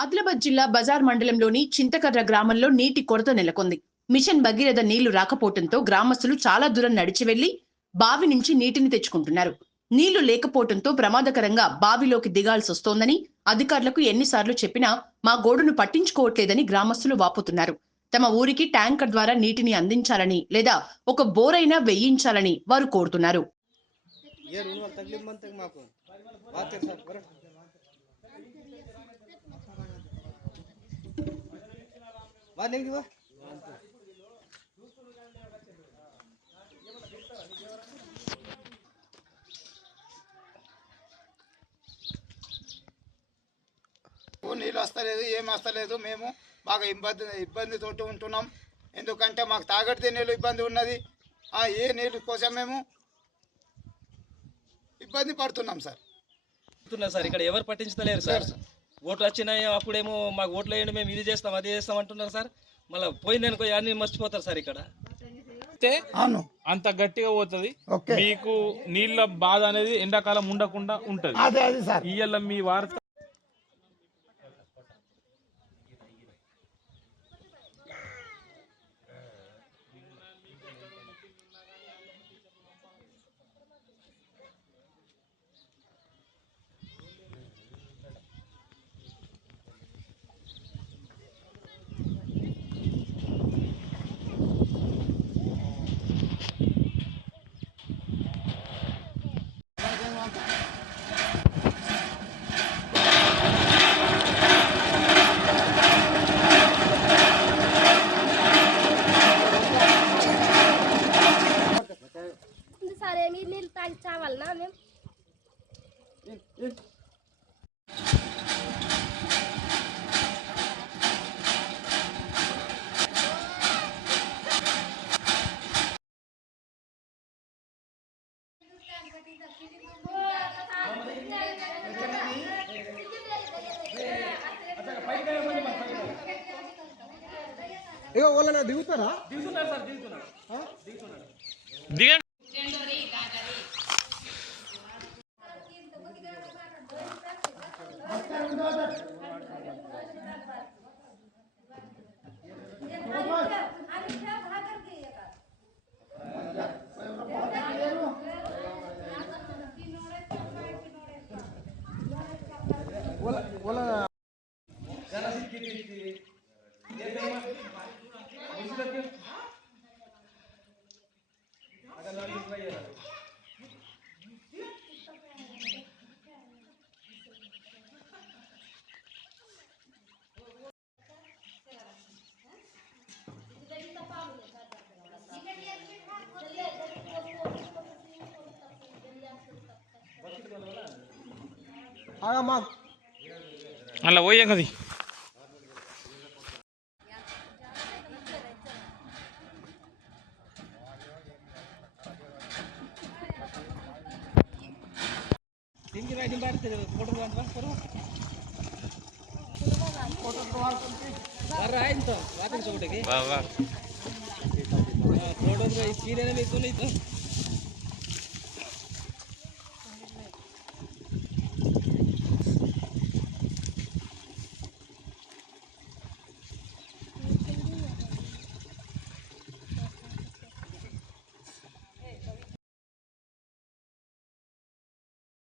ఆదిలాబాద్ జిల్లా బజార్ మండలంలోని చింతకర్ర గ్రామంలో నీటి కొరత నెలకొంది. మిషన్ భగీరథ నీళ్లు రాకపోవడంతో గ్రామస్తులు చాలా దూరం నడిచి వెళ్లి బావి నుంచి నీటిని తెచ్చుకుంటున్నారు. నీళ్లు లేకపోవడంతో ప్రమాదకరంగా బావిలోకి దిగాల్సొస్తోందని అధికారులకు ఎన్నిసార్లు చెప్పినా మా గోడును పట్టించుకోవట్లేదని గ్రామస్తులు వాపోతున్నారు. తమ ఊరికి ట్యాంకర్ ద్వారా నీటిని అందించాలని లేదా ఒక బోరైనా వేయించాలని వారు కోరుతున్నారు. నీళ్ళు వస్తలేదు, ఏం వస్తలేదు. మేము బాగా ఇబ్బందితోటి ఉంటున్నాం. ఎందుకంటే మాకు తాగడితే నీళ్ళు ఇబ్బంది ఉన్నది. ఏ నీళ్ళు కోసం మేము ఇబ్బంది పడుతున్నాం సార్. ఇక్కడ ఎవరు పట్టించలేరు సార్. ఓట్లు వచ్చినాయి, అప్పుడేమో మాకు ఓట్లు వేయండి, మేము ఇది చేస్తాం అది చేస్తాం అంటున్నారు సార్. మళ్ళీ పోయిందనుకో అన్ని మర్చిపోతారు సార్. ఇక్కడ అంత గట్టిగా పోతుంది. మీకు నీళ్ళ బాధ అనేది ఎండాకాలం ఉండకుండా ఉంటది. ఇయ్యాల మీ వార్త సరే నీళ్ళు తాగి చావాలనా మేము? ఇగో వాళ్ళ దిగుతారా? దిగుతున్నారు సార్, దిగుతున్నారు. దిగండి. అలా పోయాం కదా. फोटो